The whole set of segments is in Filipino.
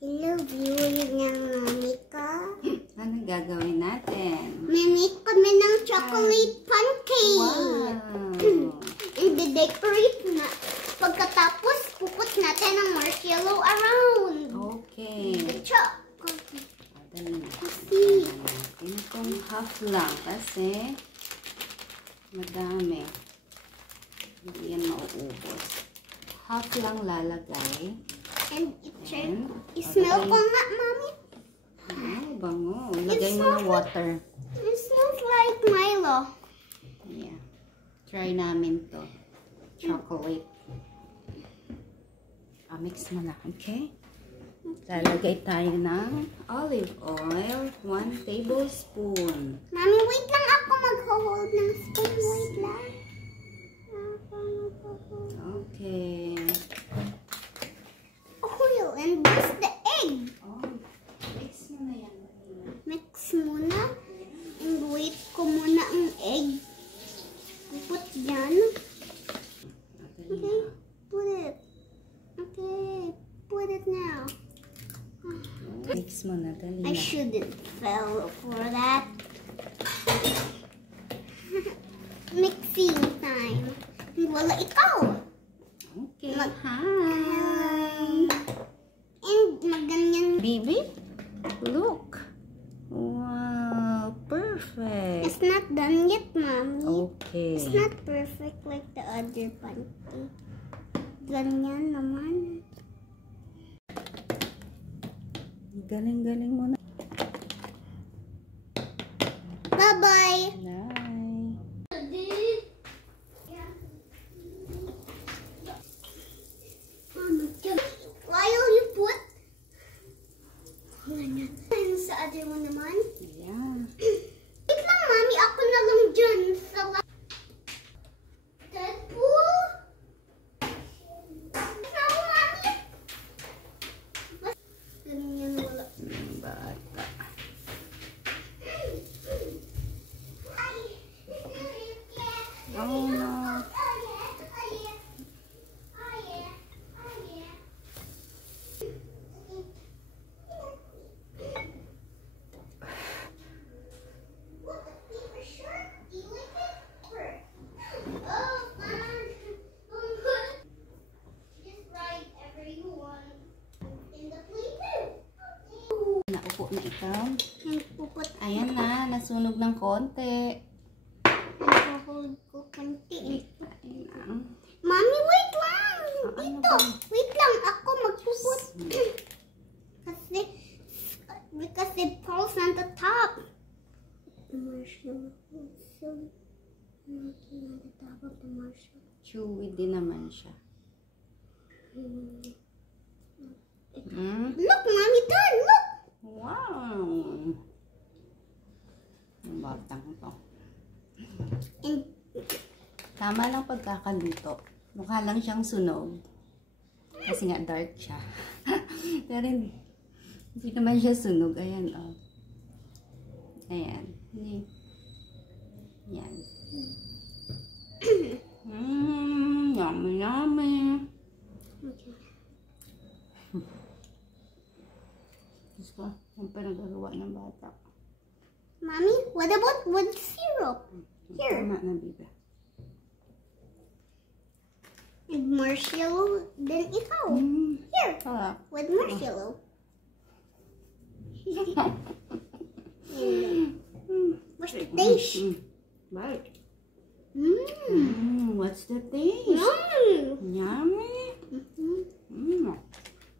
Hello, viewers ng mami ko. Ano gagawin natin? Mamit kami ng chocolate pancake. Wow! I-decorate na. Pagkatapos, puput natin ang marshmallow around. Okay. The chocolate. Dali na. Kasi, Natin itong half lang kasi madami. Hindi yan mauubos. Half lang lalagay. and i-smell ko nga, mami. Bango. Lagay mo ng water. It smells like Milo. Yeah. Try namin to. Chocolate. Mix mo na. Okay? Lalagay tayo ng olive oil. 1 tablespoon. Mami, wait lang ako mag-hold ng spoon. Wait lang. Okay. Oil and this the egg. Oh, mix mo na yan. Mix muna. And wait ko muna ang egg. Put dyan. Okay, put it. Okay, put it now. Mix mo na. Dali I na. shouldn't fell for that. Mixing time. Wala ikaw. Okay. Hi. Hi. And maganyan. Baby, look. Wow, perfect. It's not done yet, Mommy. Okay. It's not perfect like the other pancake. Ganyan naman. Galing-galing mo na. Bye-bye. Bye. While you put sa other one naman. Yeah. Wait lang, Mami. Ako na lang dyan sa Deadpool. No, Mami. Ganyan wala. Bata. Oh no. Naupo na ikaw. Ayan na, nasunog ng konti. Hold ko konti. Ayan. Mami, wait lang. Ano Dito. ba? Wait lang. Ako magpuput. Because it falls on the top. The marshmallow. So, nothing on the top of the marshmallow. Chewy din naman siya. Look, Mommy, turn. Look. Wow! Ang batang to. And Tama lang pagkakaluto. Mukha lang siyang sunog. Kasi nga dark siya. Pero hindi naman siya sunog. Ayan, oh. Ayan. Ayan. Yummy, yummy. okay. Diyos ko, yung pinagawa ng bata. Mommy, what about with syrup? Here. Tama na, biba. And marshmallow, then ikaw. Here. Ah. With marshmallow. What's the taste? Right. Mmm. What's the taste? Yummy. Yummy.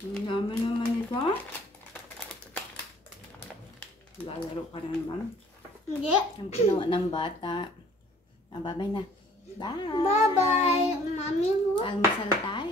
Yummy naman ito. Lalaro ka na naman. Hindi. Ang ginawa ng bata. Bye-bye na. Bye. Bye-bye. Mommy, look. Almasal tayo.